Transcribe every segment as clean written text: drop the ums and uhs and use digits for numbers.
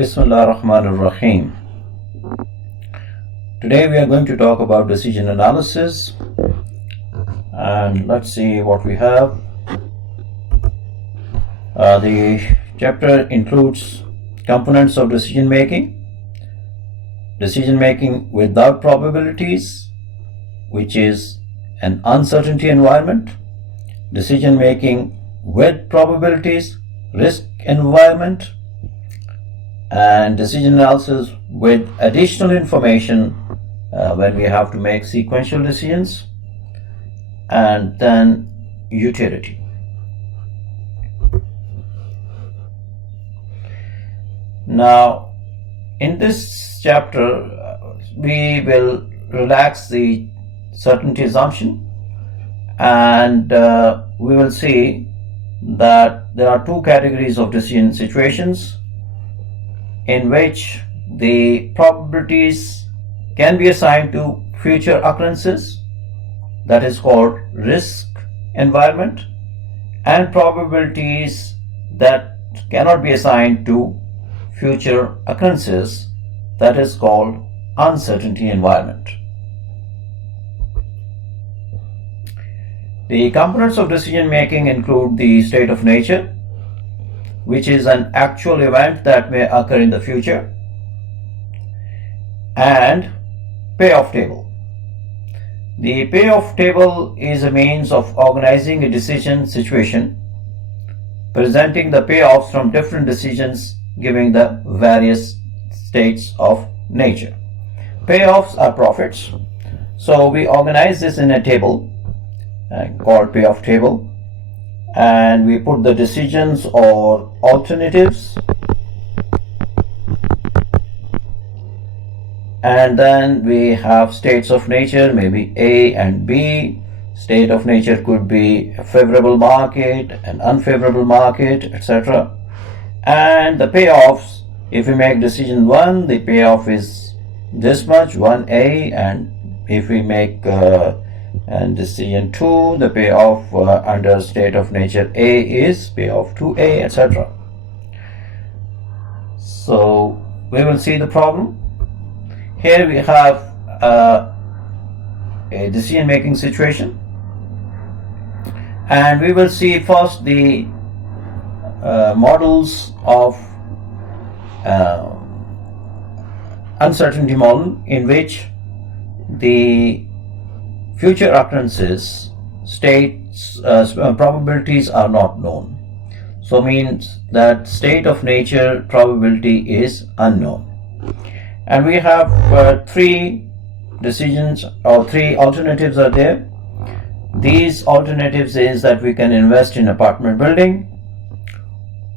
Bismillah ar-Rahman ar-Rahim. Today we are going to talk about decision analysis, and let's see what we have. The chapter includes components of decision making without probabilities, which is an uncertainty environment, decision making with probabilities, risk environment, and decision analysis with additional information when we have to make sequential decisions, and then utility. Now, in this chapter, we will relax the certainty assumption, and we will see that there are two categories of decision situations in which the probabilities can be assigned to future occurrences, that is called risk environment, and probabilities that cannot be assigned to future occurrences, that is called uncertainty environment. The components of decision making include the state of nature, which is an actual event that may occur in the future, and payoff table. The payoff table is a means of organizing a decision situation, presenting the payoffs from different decisions, giving the various states of nature. Payoffs are profits. So we organize this in a table called payoff table, and we put the decisions or alternatives, and then we have states of nature, maybe A and B. State of nature could be a favorable market, an unfavorable market, etc. And the payoffs, if we make decision 1, the payoff is this much, 1A, and if we make decision 2, the payoff under state of nature A is payoff 2A, etc. So we will see the problem. Here we have a decision making situation, and we will see first the models of uncertainty model, in which the future occurrences states probabilities are not known. So means that state of nature probability is unknown. And we have three decisions, or three alternatives are there. These alternatives is that we can invest in apartment building,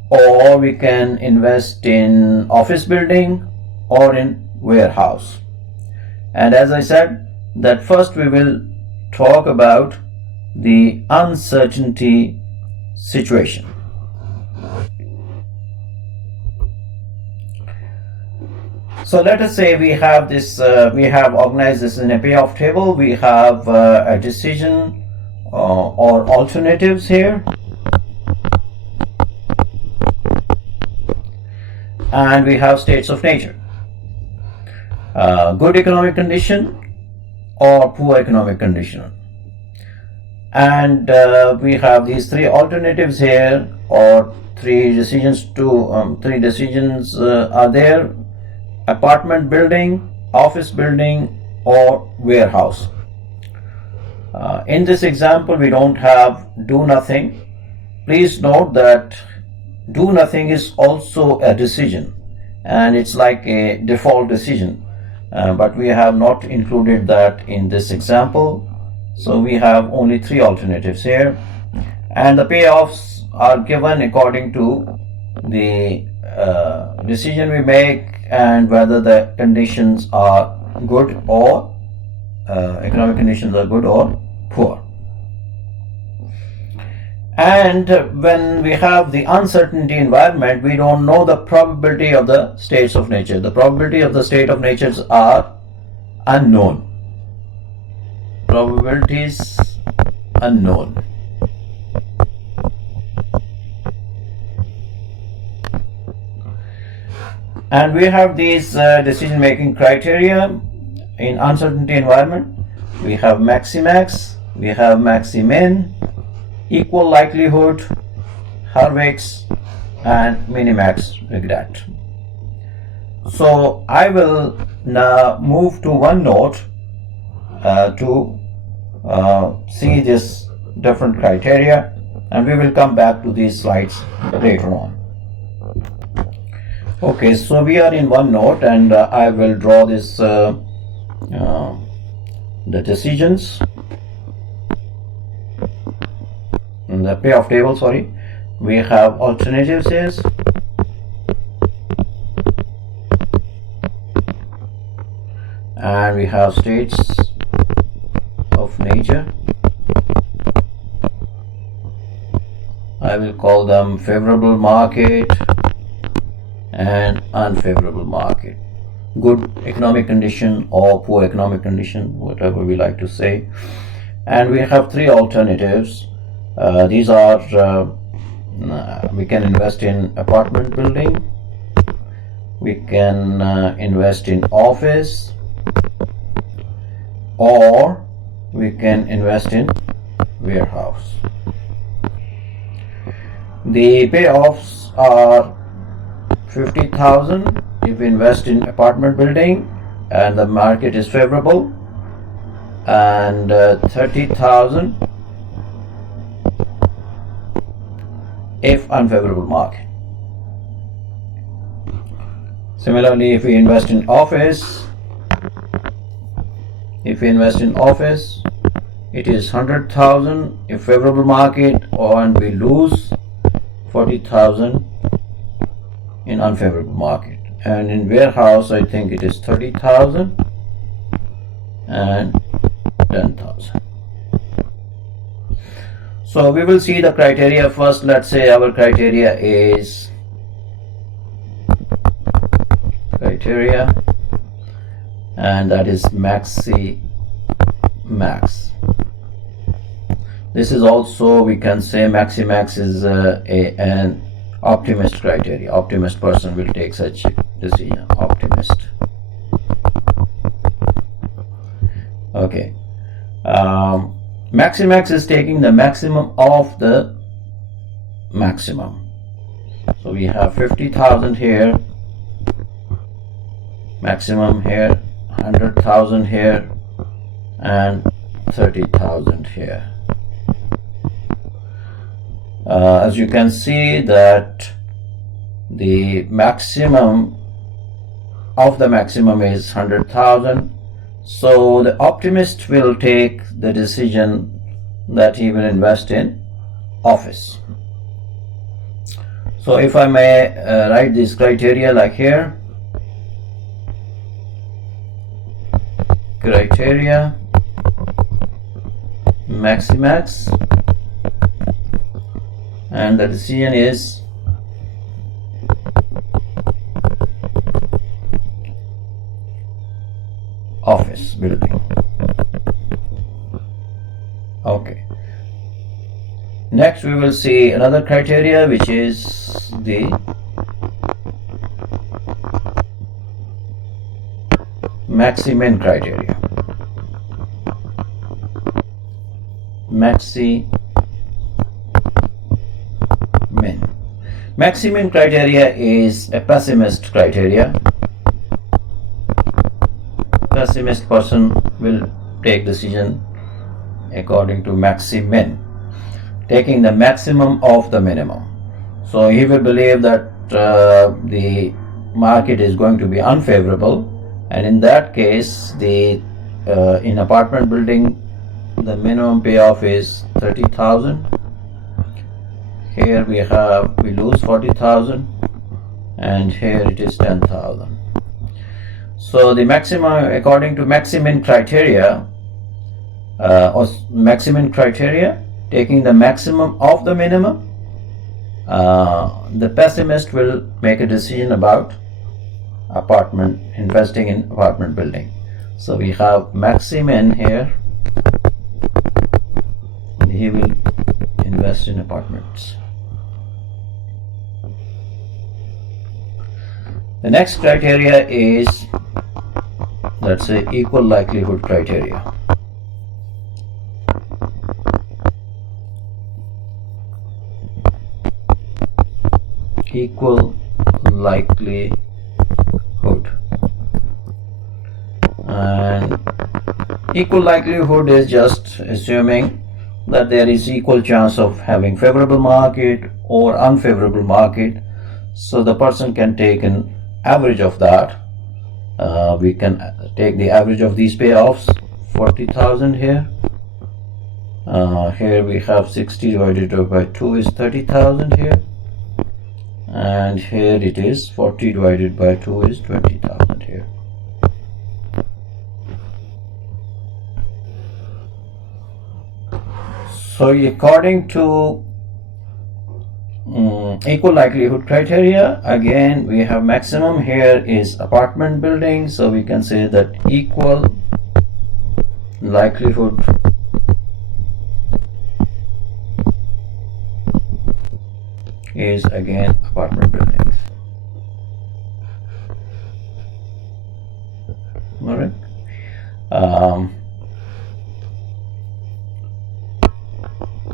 or we can invest in office building, or in warehouse. And as I said, that first we will talk about the uncertainty situation. So let us say we have this, we have organized this in a payoff table. We have a decision or alternatives here, and we have states of nature, good economic condition or poor economic condition. And we have these three alternatives here, or three decisions are there: apartment building, office building, or warehouse. In this example, we don't have do nothing. Please note that do nothing is also a decision, and it's like a default decision, but we have not included that in this example. So we have only three alternatives here, and the payoffs are given according to the decision we make and whether the conditions are good or economic conditions are good or poor. And when we have the uncertainty environment, we don't know the probability of the states of nature. The probability of the state of natures are unknown. Probabilities unknown. And we have these decision making criteria in uncertainty environment. We have maximax, we have maximin, equal likelihood, Hurwitz, and minimax regret. So I will now move to OneNote to see this different criteria, and we will come back to these slides later on. Okay, so we are in OneNote, and I will draw this the decisions in the payoff table. Sorry, we have alternatives here. And we have states of nature. I will call them favorable market and unfavorable market. Good economic condition or poor economic condition, whatever we like to say. And we have three alternatives. These are we can invest in apartment building, we can invest in office, or we can invest in warehouse. The payoffs are 50,000 if we invest in apartment building and the market is favorable, and 30,000 if unfavorable market. Similarly, if we invest in office, it is 100,000 if favorable market, and we lose 40,000 in unfavorable market. And in warehouse, I think it is 30,000 and 10,000. So we will see the criteria first. Let's say our criteria is and that is maxi max. This is also, we can say, maximax is an optimist criteria. Optimist person will take such decision. Optimist. Okay. Maximax is taking the maximum of the maximum. So we have 50,000 here, maximum here, 100,000 here, and 30,000 here. As you can see that the maximum of the maximum is 100,000. So the optimist will take the decision that he will invest in office. So if I may write this criteria like here, criteria maximax, and the decision is office building. Okay. Next we will see another criteria, which is the maximin criteria. Maximin criteria is a pessimist criteria. Pessimist person will take decision according to maximin, taking the maximum of the minimum. So he will believe that the market is going to be unfavorable, and in that case, the in apartment building, the minimum payoff is 30,000. Here we lose 40,000, and here it is 10,000. So the maximum, according to maximin criteria, taking the maximum of the minimum, the pessimist will make a decision about investing in apartment building. So we have maximin here, and he will invest in apartments. The next criteria is, let's say, equal likelihood criteria. Equal likelihood, and equal likelihood is just assuming that there is equal chance of having favorable market or unfavorable market, so the person can take an average of that. We can take the average of these payoffs, 40,000 here. Here we have 60 divided by 2 is 30,000 here, and here it is 40 divided by 2 is 20,000 here. So according to equal likelihood criteria, again we have maximum here is apartment building, so we can say that equal likelihood is again apartment buildings. All right.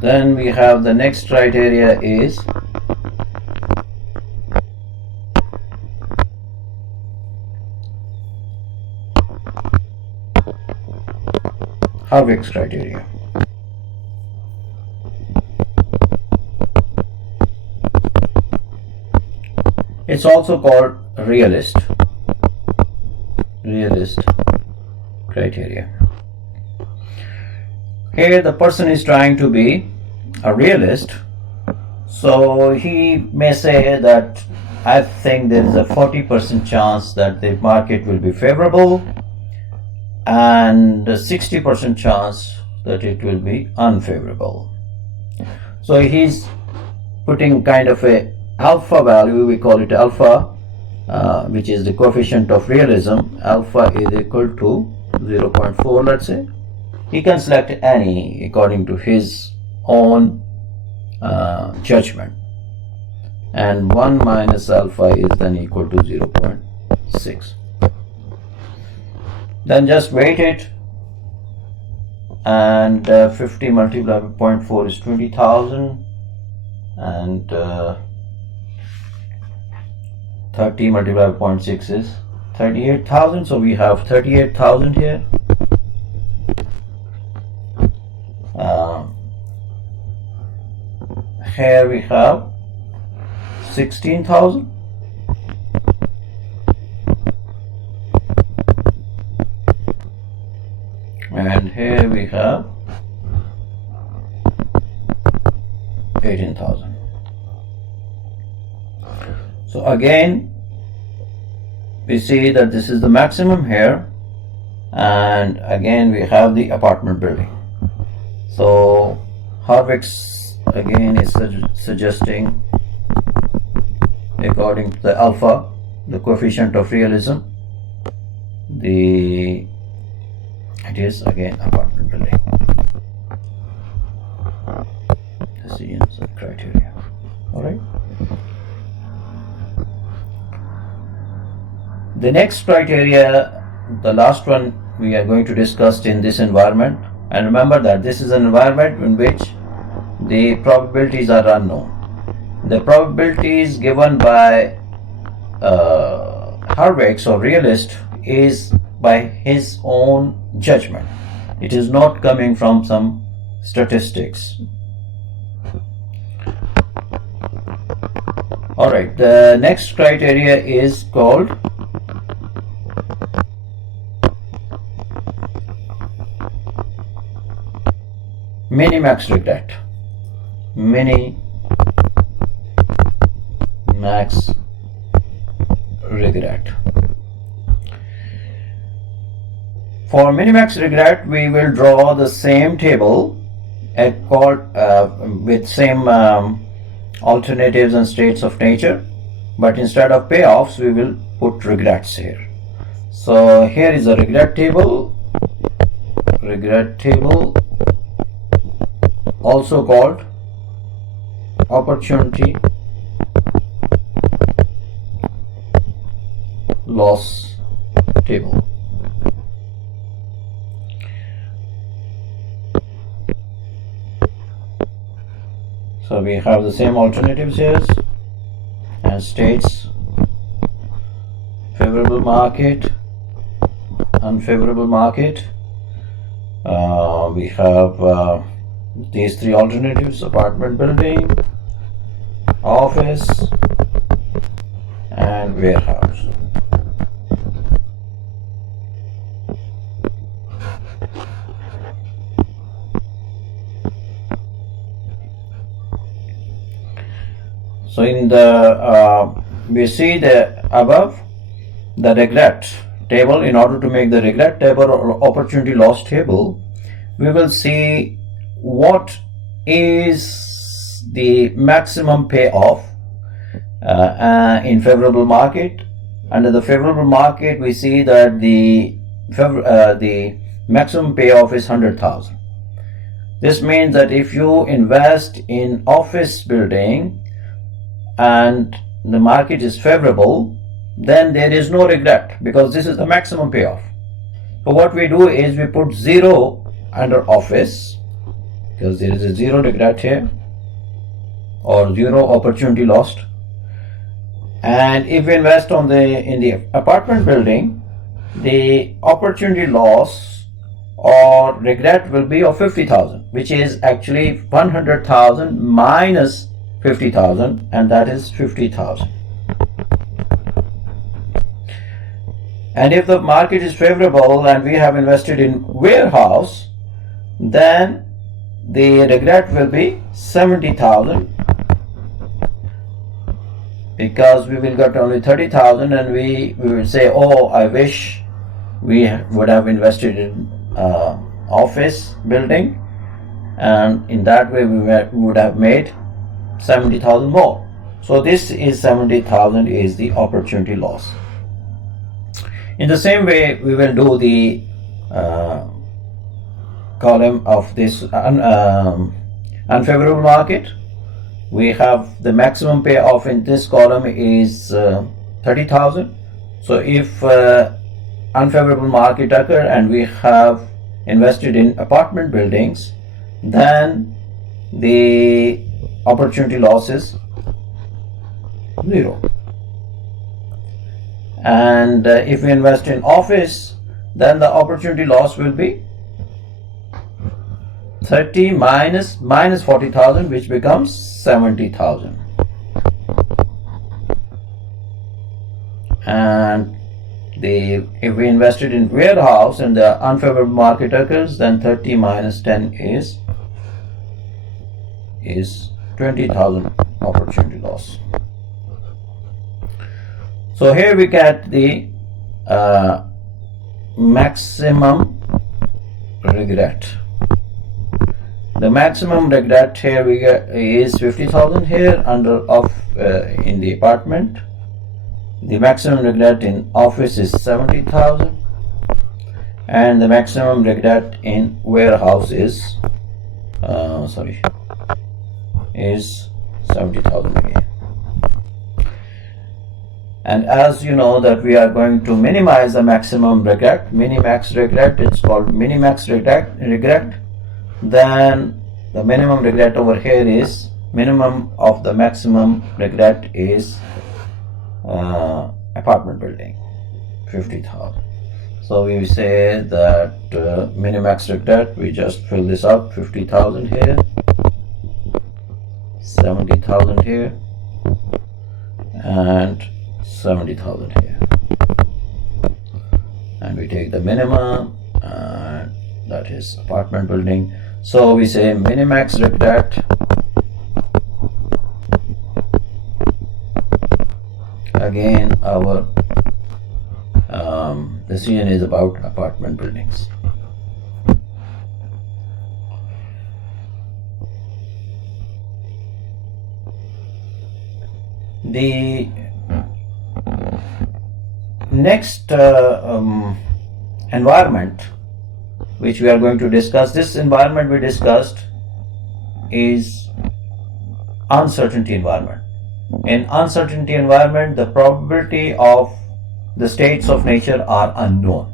Then we have the next criteria is Hurwitz criteria. It's also called realist criteria. Here the person is trying to be a realist, so he may say that I think there is a 40% chance that the market will be favorable and a 60% chance that it will be unfavorable. So he's putting kind of a alpha value, we call it alpha, which is the coefficient of realism. Alpha is equal to 0.4, let's say. He can select any according to his own judgment, and 1 minus alpha is then equal to 0.6. Then just weight it, and 50 multiplied by 0.4 is 20,000, and 30 multiplied by 0.6 is 38,000. So we have 38,000 here. Here we have 16,000. And here we have 18,000. So again, we see that this is the maximum here, and again we have the apartment building. So Hurwitz again is suggesting, according to the alpha, the coefficient of realism, it is again apartment building. Decisions and criteria. All right. The next criteria, the last one we are going to discuss in this environment, and remember that this is an environment in which the probabilities are unknown. The probabilities given by Hurwitz or realist is by his own judgment. It is not coming from some statistics. All right, the next criteria is called minimax regret. Minimax regret. For minimax regret, we will draw the same table with same alternatives and states of nature, but instead of payoffs, we will put regrets here. So here is a regret table, also called opportunity loss table. So we have the same alternatives here and states favorable market, unfavorable market. We have these three alternatives: apartment building, office, and warehouse. So in the we see the above the regret table. In order to make the regret table or opportunity loss table, we will see what is the maximum payoff in favorable market. Under the favorable market, we see that the maximum payoff is 100,000. This means that if you invest in office building and the market is favorable, then there is no regret because this is the maximum payoff. So what we do is we put 0 under office because there is a 0 regret here or 0 opportunity lost. And if we invest in the apartment building, the opportunity loss or regret will be of 50,000, which is actually 100,000 minus 50,000, and that is 50,000. And if the market is favorable and we have invested in warehouse, then the regret will be 70,000 because we will get only 30,000, and we will say, oh, I wish we would have invested in office building, and in that way we would have made 70,000 more. So this is 70,000 is the opportunity loss. In the same way, we will do the column of this unfavorable market. We have the maximum payoff in this column is 30,000. So if unfavorable market occur and we have invested in apartment buildings, then the opportunity loss is 0. And if we invest in office, then the opportunity loss will be 30 minus 40,000, which becomes 70,000. And if we invested in warehouse and the unfavorable market occurs, then 30 minus 10 is 20,000 opportunity loss. So here we get the maximum regret. The maximum regret here we get is 50,000 here in the apartment. The maximum regret in office is 70,000, and the maximum regret in warehouse is 70,000 again. And as you know that we are going to minimize the maximum regret, minimax regret, it's called minimax regret. Then the minimum regret over here is minimum of the maximum regret is apartment building, 50,000. So we say that minimax regret, we just fill this up, 50,000 here, 70,000 here, and 70,000 here. And we take the minimum, and that is apartment building. So we say minimax regret again. Our decision is about apartment buildings. The next environment which we are going to discuss, this environment we discussed is uncertainty environment. In uncertainty environment, the probability of the states of nature are unknown.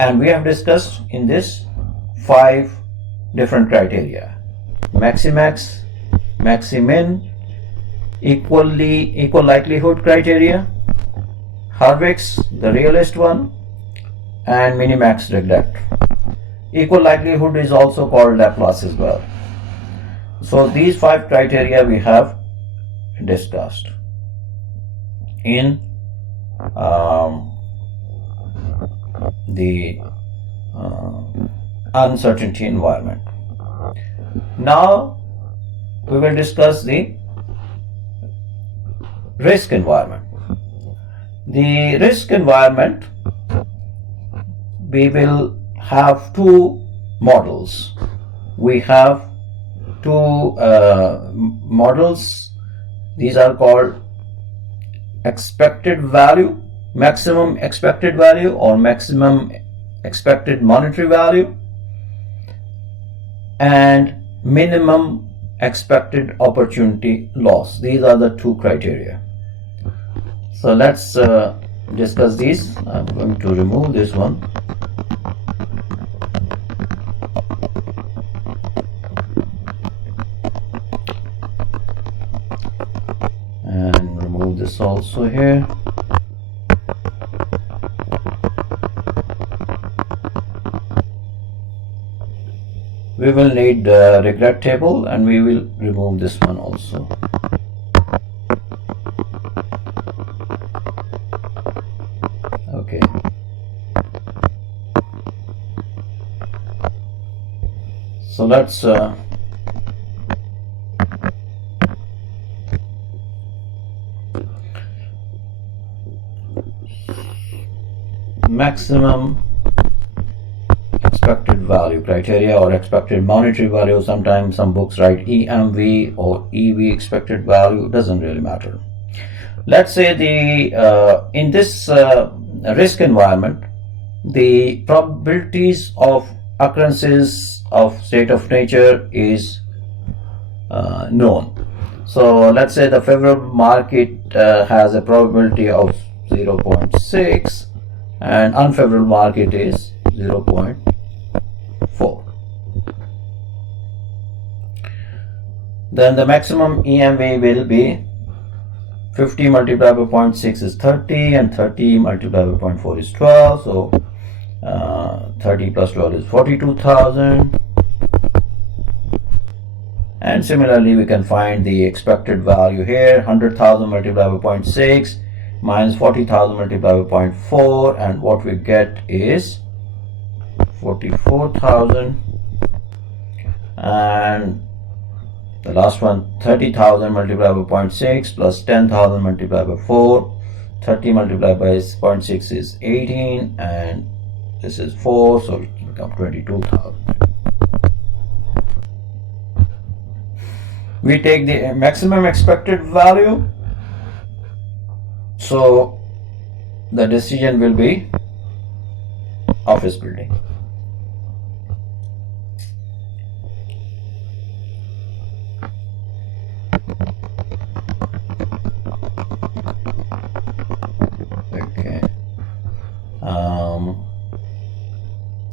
And we have discussed in this 5 different criteria: maximax, maximin, equal likelihood criteria, Harvick's, the realist one, and minimax neglect. Equal likelihood is also called Laplace as well. So these 5 criteria we have discussed in the uncertainty environment. Now we will discuss the risk environment. The risk environment, we will have 2 models. We have 2 models. These are called expected value, maximum expected value, or maximum expected monetary value, and minimum expected opportunity loss. These are the 2 criteria. So let's discuss these. I'm going to remove this one. And remove this also here. We will need the regret table, and we will remove this one also. Okay. So let's maximum expected value criteria, or expected monetary value. Sometimes some books write EMV or EV, expected value, doesn't really matter. Let's say in this risk environment, the probabilities of occurrences of state of nature is known. So let's say the favorable market has a probability of 0.6 and unfavorable market is 0.4. Then the maximum EMV will be 50 multiplied by 0.6 is 30, and 30 multiplied by 0.4 is 12. So 30 plus 12 is 42,000. And similarly, we can find the expected value here: 100,000 multiplied by 0.6 minus 40,000 multiplied by 0.4, and what we get is 44,000. And the last one, 30,000 multiplied by 0.6 plus 10,000 multiplied by 4. 30 multiplied by 0.6 is 18, and this is 4, so it becomes 22,000. We take the maximum expected value, so the decision will be office building. Okay.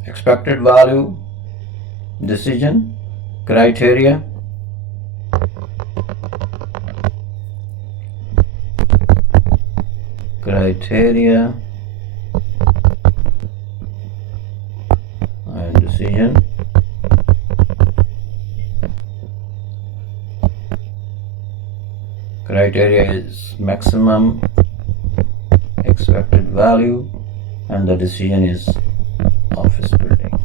Expected value, decision, criteria. And decision. Criteria is maximum expected value, and the decision is office building.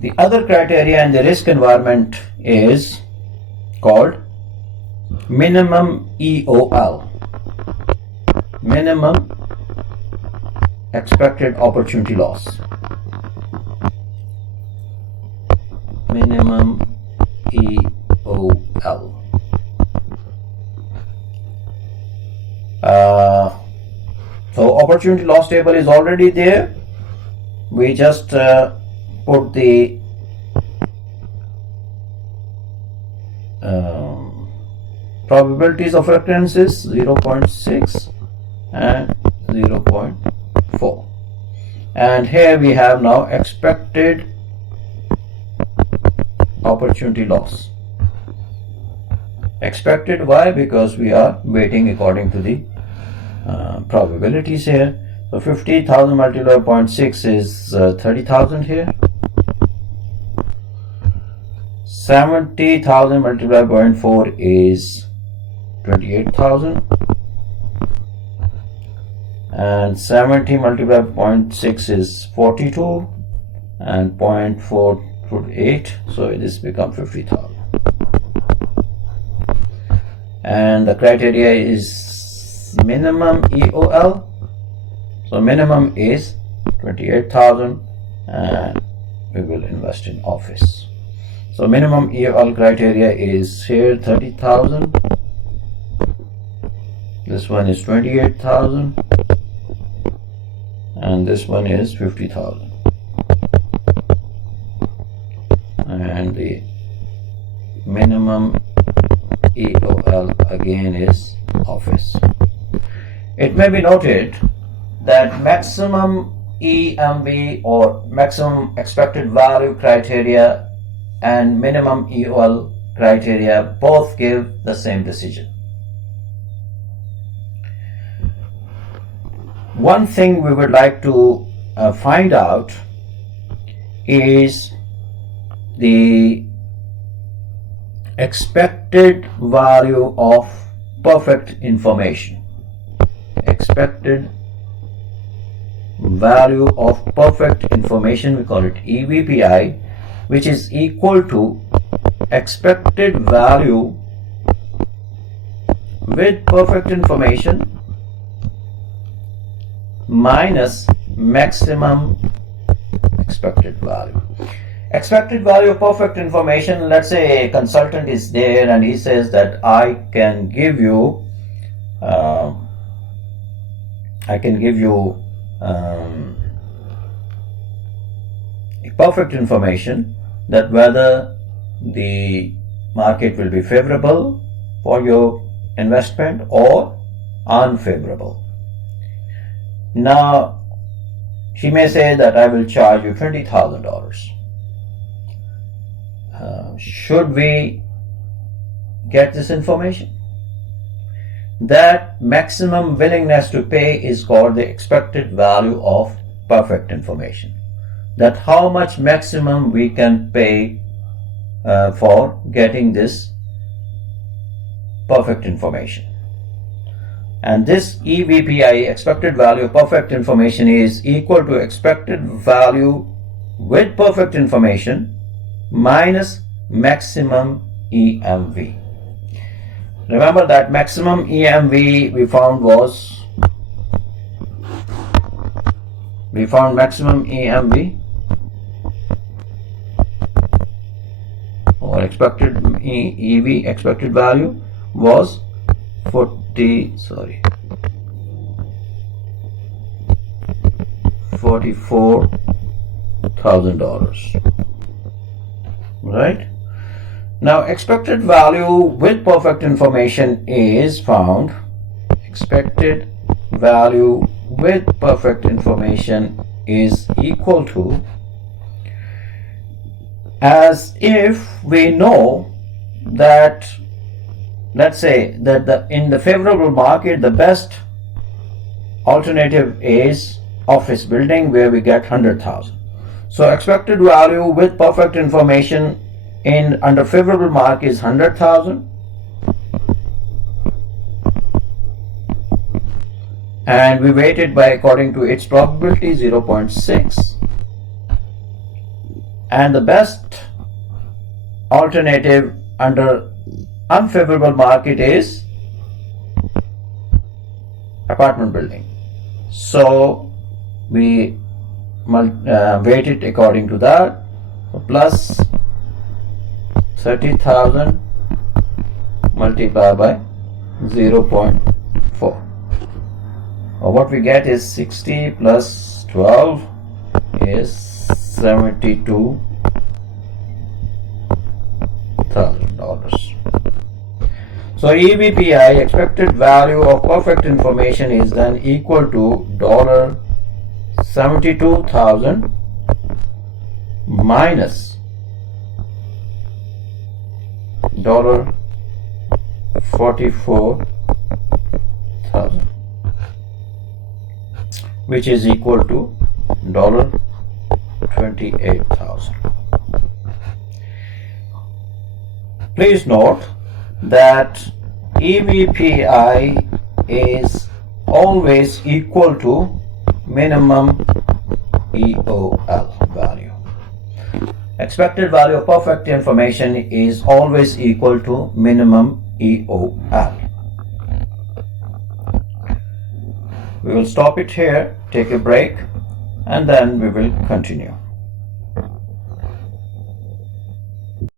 The other criteria in the risk environment is called minimum EOL, minimum expected opportunity loss. Minimum EOL. So opportunity loss table is already there. We just put the probabilities of occurrences 0.6 and 0.4, and here we have now expected opportunity loss. Expected, why? Because we are weighting according to the probabilities here. So 50,000 multiplied by 0.6 is 30,000 here. 70,000 multiplied by 0.4 is 28,000. And 70 multiplied by 0.6 is 42. And 0.4 to 8. So this becomes 50,000. And the criteria is minimum EOL. So minimum is 28,000 and we will invest in office. So minimum EOL criteria is here 30,000. This one is 28,000 and this one is 50,000. And the minimum EOL again is office. It may be noted that maximum EMV or maximum expected value criteria and minimum EOL criteria both give the same decision. One thing we would like to find out is the expected value of perfect information. Expected value of perfect information, we call it EVPI, which is equal to expected value with perfect information minus maximum expected value. Expected value of perfect information, let's say a consultant is there and he says that I can give you perfect information that whether the market will be favorable for your investment or unfavorable. Now, she may say that I will charge you $20,000. Should we get this information? That maximum willingness to pay is called the expected value of perfect information. That how much maximum we can pay for getting this perfect information. And this EVPI, expected value of perfect information, is equal to expected value with perfect information minus maximum EMV. Remember that maximum EMV we found maximum EMV or expected EV, expected value was $44,000. Right? Now expected value with perfect information is found. Expected value with perfect information is equal to, as if we know that, let's say that in the favorable market the best alternative is office building where we get 100,000. So expected value with perfect information in under favorable market is 100,000, and we weighted by according to its probability 0.6, and the best alternative under unfavorable market is apartment building. So we weight it according to that. So plus 30,000 multiplied by 0.4. What we get is 60 plus 12 is $72,000. So EVPI, expected value of perfect information, is then equal to $72,000 minus $44,000, which is equal to $28,000. Please note that EVPI is always equal to minimum EOL value. Expected value of perfect information is always equal to minimum EOL. We will stop it here, take a break, and then we will continue.